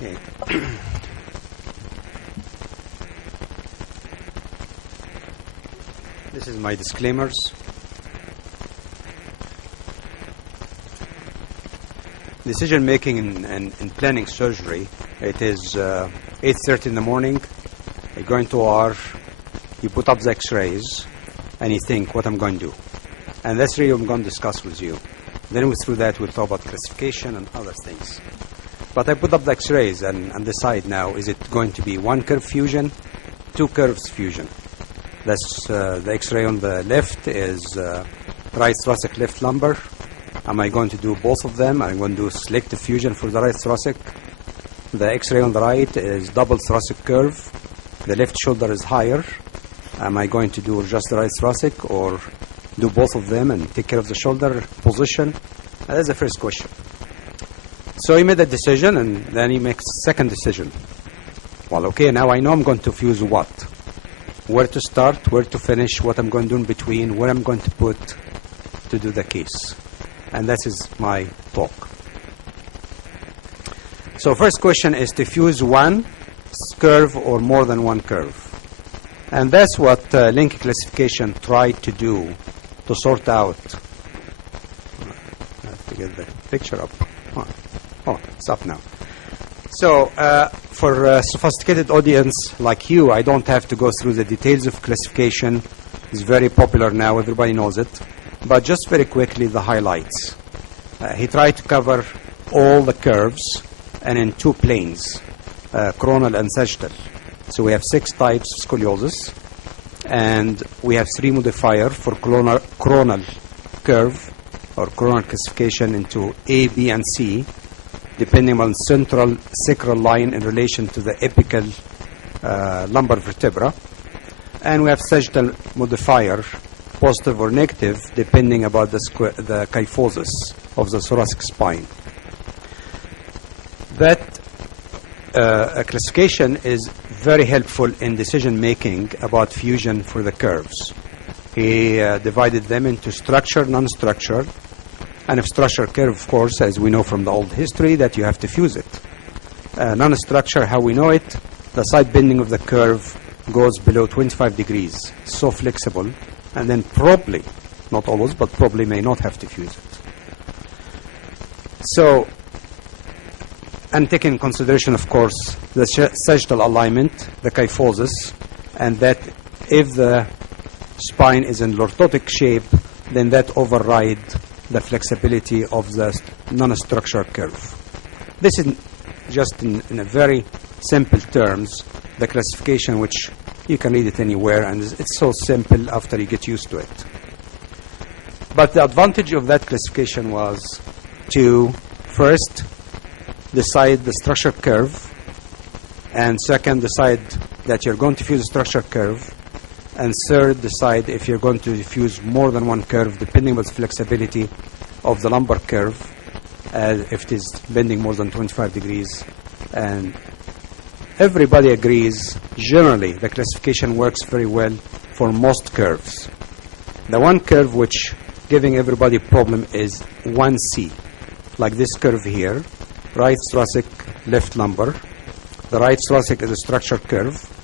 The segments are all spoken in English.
Okay. This is my disclaimers. Decision making in planning surgery. It is 8:30 in the morning. You go into OR, you put up the X-rays, and you think what I'm going to do. And that's really what I'm going to discuss with you. Then through that we'll talk about classification and other things. But I put up the X-rays and decide now, is it going to be one curve fusion, two curves fusion? That's the X-ray on the left is right thoracic, left lumbar. Am I going to do both of them? I'm going to do selective fusion for the right thoracic. The X-ray on the right is double thoracic curve. The left shoulder is higher. Am I going to do just the right thoracic or do both of them and take care of the shoulder position? That's the first question. So he made a decision, and then he makes a second decision. Well, okay, now I know I'm going to fuse what? Where to start, where to finish, what I'm going to do in between, where I'm going to put to do the case. And that is my talk. So first question is to fuse one curve or more than one curve. And that's what Lenke classification tried to do to sort out. I have to get the picture up. Oh, it's up now. So for a sophisticated audience like you, I don't have to go through the details of classification. It's very popular now. Everybody knows it. But just very quickly, the highlights. He tried to cover all the curves and in two planes, coronal and sagittal. So we have 6 types of scoliosis, and we have 3 modifiers for coronal curve or coronal classification into A, B, and C, depending on central sacral line in relation to the apical lumbar vertebra. And we have sagittal modifier, positive or negative, depending about the kyphosis of the thoracic spine. That classification is very helpful in decision making about fusion for the curves. He divided them into structured, non-structured, and if structured curve, of course, as we know from the old history, that you have to fuse it. Non-structure, how we know it, the side bending of the curve goes below 25 degrees, so flexible, and then probably, not always, but probably may not have to fuse it. So, and take in consideration, of course, the sagittal alignment, the kyphosis, and that if the spine is in lordotic shape, then that override the flexibility of the non-structured curve. This is just in a very simple terms, the classification, which you can read it anywhere, and it's so simple after you get used to it. But the advantage of that classification was to first decide the structure curve, and second decide that you're going to fuse a structure curve, and third decide if you're going to fuse more than one curve depending on the flexibility of the lumbar curve, if it is bending more than 25 degrees. And everybody agrees generally the classification works very well for most curves. The one curve which giving everybody a problem is 1C, like this curve here, right thoracic, left lumbar. The right thoracic is a structured curve.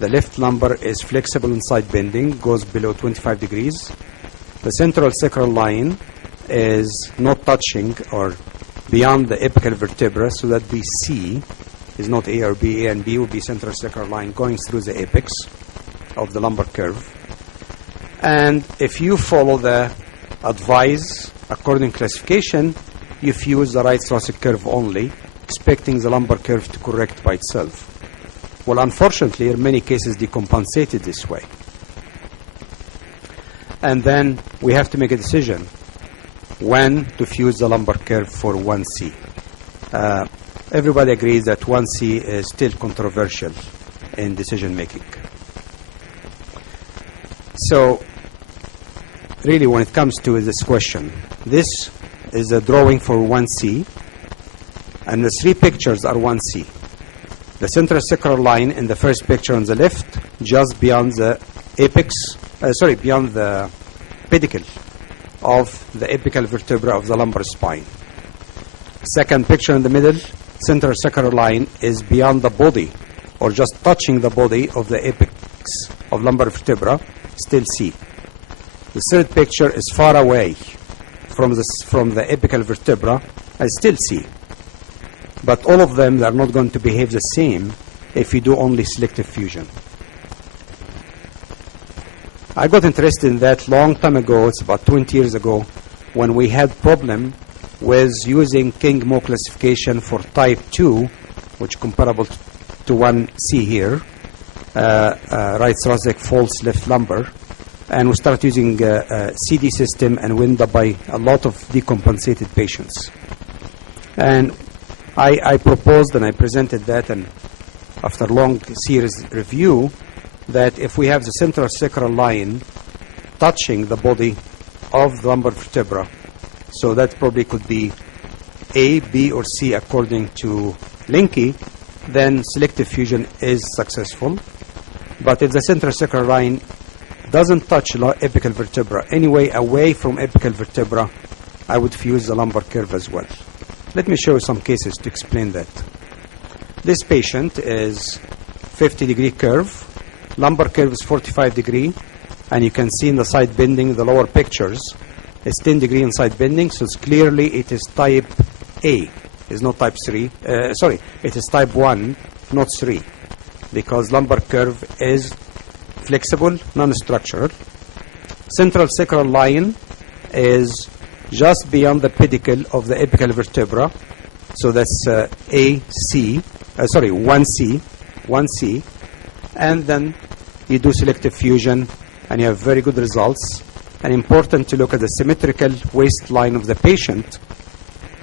The left lumbar is flexible and side bending, goes below 25 degrees. The central sacral line is not touching or beyond the apical vertebra, so that the C is not A or B. A and B will be central sacral line going through the apex of the lumbar curve. And if you follow the advice according to classification, you fuse the right thoracic curve only, expecting the lumbar curve to correct by itself. Well, unfortunately, in many cases, decompensated this way. And then we have to make a decision when to fuse the lumbar curve for 1C. Everybody agrees that 1C is still controversial in decision making. So, really, when it comes to this question, this is a drawing for 1C, and the 3 pictures are 1C. The central sacral line in the first picture on the left, just beyond the apex, beyond the pedicle of the apical vertebra of the lumbar spine. Second picture in the middle, central sacral line is beyond the body or just touching the body of the apex of lumbar vertebra, still C. The third picture is far away from the apical vertebra, and still C. But all of them are not going to behave the same if you do only selective fusion. I got interested in that long time ago. It's about 20 years ago, when we had problem with using King-Mo classification for type 2, which comparable to 1C here, right thoracic, false left lumbar, and we started using CD system, and we ended up by a lot of decompensated patients. And I proposed and I presented that, and after long series review, that if we have the central sacral line touching the body of the lumbar vertebra, so that probably could be A, B, or C according to Lenke, then selective fusion is successful. But if the central sacral line doesn't touch the apical vertebra, anyway away from apical vertebra, I would fuse the lumbar curve as well. Let me show you some cases to explain that. This patient is 50-degree curve. Lumbar curve is 45 degree, and you can see in the side bending, the lower pictures, it's 10 degree in side bending, so it's clearly it is type A. It's not type 3. Sorry, it is type 1, not 3, because lumbar curve is flexible, non-structural. Central sacral line is just beyond the pedicle of the apical vertebra, so that's 1C, and then you do selective fusion, and you have very good results. And important to look at the symmetrical waistline of the patient,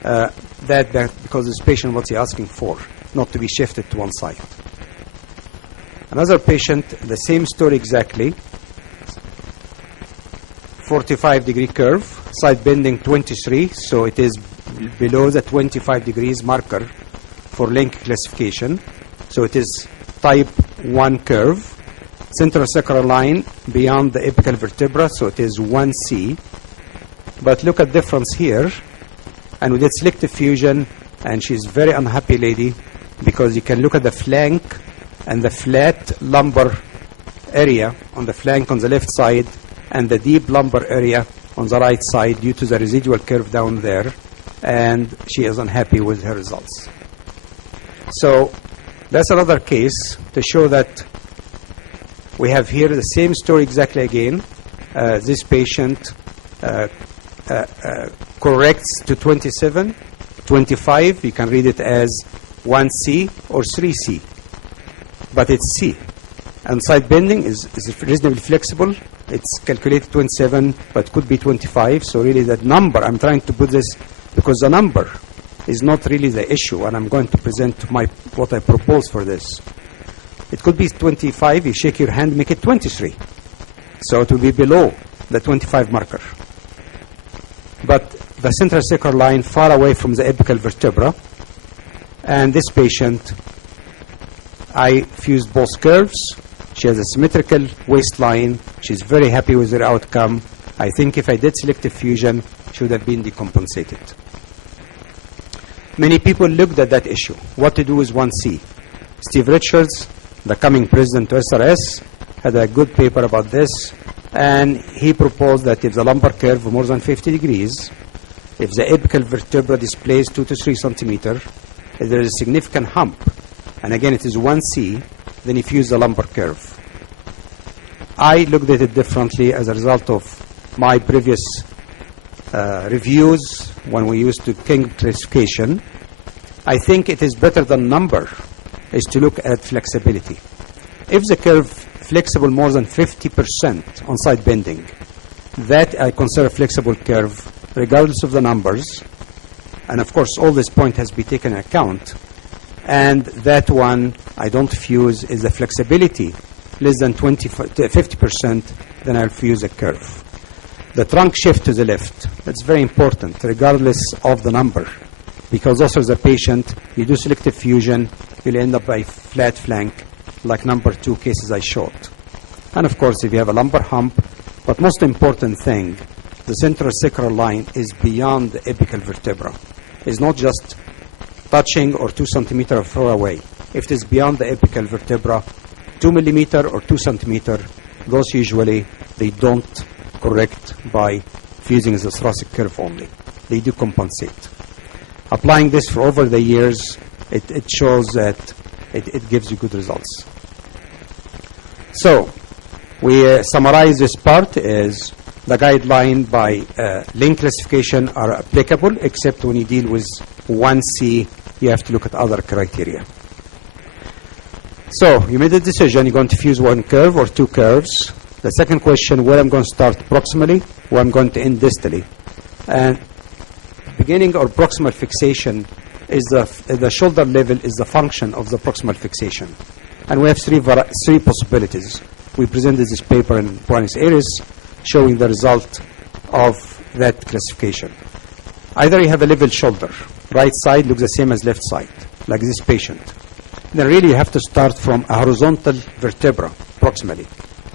because this patient, what's he asking for, not to be shifted to one side. Another patient, the same story exactly, 45-degree curve, side bending 23, so it is below the 25 degrees marker for Lenke classification, so it is type 1 curve. Central sacral line beyond the apical vertebra, so it is 1C. But look at difference here, and we did selective fusion, and she's very unhappy lady, because you can look at the flank and the flat lumbar area on the flank on the left side, and the deep lumbar area on the right side due to the residual curve down there, and she is unhappy with her results. So that's another case to show that we have here the same story exactly again. This patient corrects to 27, 25. You can read it as 1C or 3C, but it's C. And side bending is reasonably flexible. It's calculated 27, but could be 25. So really that number, I'm trying to put this because the number is not really the issue, and I'm going to present what I propose for this. It could be 25. You shake your hand, make it 23. So it will be below the 25 marker. But the central sacral line far away from the apical vertebra. And this patient, I fused both curves. She has a symmetrical waistline. She's very happy with her outcome. I think if I did selective fusion, she would have been decompensated. Many people looked at that issue. What to do with 1C? Steve Richards, the coming president to SRS, had a good paper about this, and he proposed that if the lumbar curve more than 50 degrees, if the apical vertebra displays 2 to 3 centimeters, if there is a significant hump, and again it is 1C, then you fuse the lumbar curve. I looked at it differently as a result of my previous reviews when we used to King classification. I think it is better than number is to look at flexibility. If the curve flexible more than 50% on side bending, that I consider a flexible curve regardless of the numbers, and of course all this point has to be taken into account, and that one I don't fuse is the flexibility less than 50%, then I'll fuse a curve. The trunk shift to the left, that's very important regardless of the number, because also as a patient you do selective fusion, you'll end up by flat flank like number 2 cases I showed. And of course if you have a lumbar hump, but most important thing, the central sacral line is beyond the apical vertebra. It's not just touching or 2 centimeter far away. If it is beyond the apical vertebra, 2 millimeter or 2 centimeter, those usually they don't correct by fusing the thoracic curve only. They do compensate. Applying this for over the years, it shows that it gives you good results. So we summarize this part is the guideline by Lenke classification are applicable, except when you deal with 1C, you have to look at other criteria. So you made a decision, you're going to fuse one curve or two curves. The second question, where I'm going to start proximally, where I'm going to end distally. And beginning or proximal fixation is the shoulder level is the function of the proximal fixation. And we have three possibilities. We presented this paper in Buenos Aires showing the result of that classification. Either you have a level shoulder, right side looks the same as left side, like this patient. Then really you have to start from a horizontal vertebra, proximally.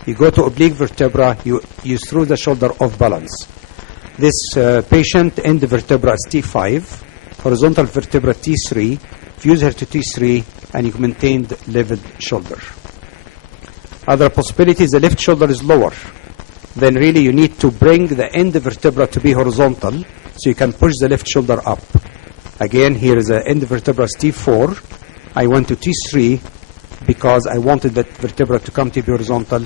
You go to oblique vertebra, you throw the shoulder off balance. This patient, end vertebra is T5, horizontal vertebra T3, fuse her to T3, and you maintain the level shoulder. Other possibilities, the left shoulder is lower. Then really you need to bring the end vertebra to be horizontal, so you can push the left shoulder up. Again, here is the end vertebra T4. I went to T3 because I wanted that vertebra to come to be horizontal,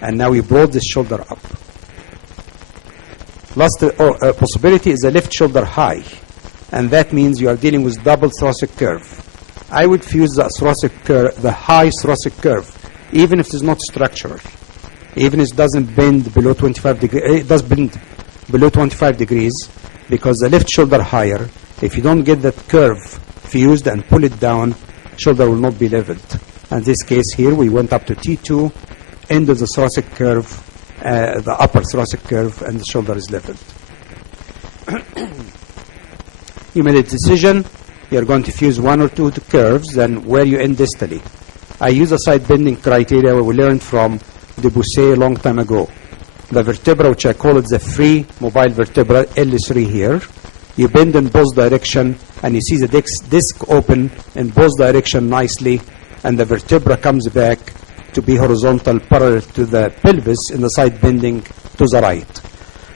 and now we brought this shoulder up. Last possibility is the left shoulder high, and that means you are dealing with double thoracic curve. I would fuse the thoracic curve, the high thoracic curve, even if it is not structural. Even if it doesn't bend below 25 degrees, it does bend below 25 degrees because the left shoulder higher. If you don't get that curve fused and pull it down, shoulder will not be leveled. In this case here, we went up to T2, end of the thoracic curve, the upper thoracic curve, and the shoulder is leveled. You made a decision. You're going to fuse one or two curves, then where you end distally. I use a side bending criteria we learned from Debussy a long time ago. The vertebra, which I call it the free mobile vertebra, L3 here, you bend in both direction, and you see the disc open in both direction nicely, and the vertebra comes back to be horizontal parallel to the pelvis in the side bending to the right.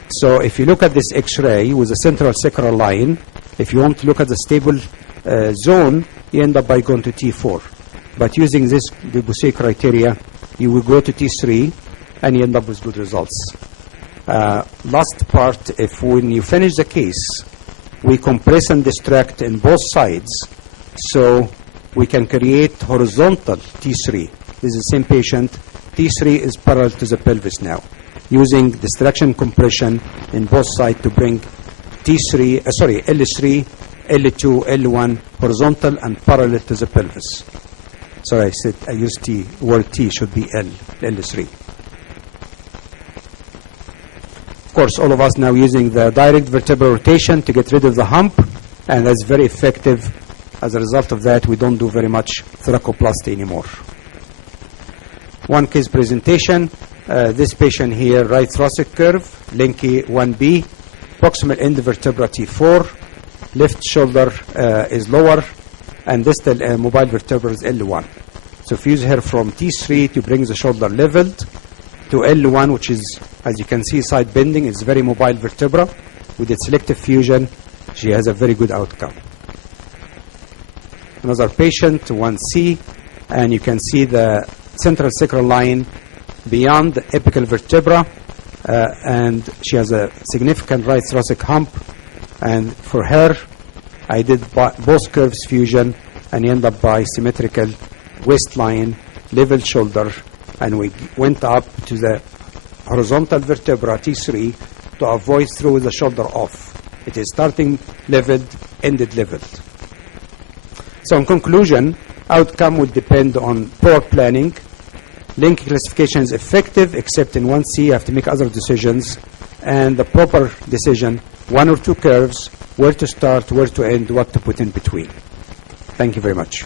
So if you look at this X-ray with the central sacral line, if you want to look at the stable zone, you end up by going to T4. But using this Debussy criteria, you will go to T3, and you end up with good results. Last part, when you finish the case, we compress and distract in both sides, so we can create horizontal T3. This is the same patient. T3 is parallel to the pelvis now, using distraction compression in both sides to bring L3, L2, L1 horizontal and parallel to the pelvis. Sorry, I used T. Word T should be L, L3. Of course, all of us now using the direct vertebral rotation to get rid of the hump, and that's very effective. As a result of that, we don't do very much thoracoplasty anymore. One case presentation. This patient here, right thoracic curve, Lenke 1B, proximal end vertebra T4, left shoulder is lower, and distal mobile vertebra is L1. So fuse her from T3 to bring the shoulder leveled to L1, which is, as you can see, side bending. It's very mobile vertebra. With its selective fusion, she has a very good outcome. Another patient, 1C, and you can see the central sacral line beyond the apical vertebra, and she has a significant right thoracic hump. And for her, I did both curves fusion, and you end up by symmetrical waistline, level shoulder, and we went up to the horizontal vertebra T3 to avoid throwing the shoulder off. It is starting leveled, ended leveled. So in conclusion, outcome will depend on poor planning. Lenke classification is effective, except in 1C you have to make other decisions, and the proper decision, one or two curves, where to start, where to end, what to put in between. Thank you very much.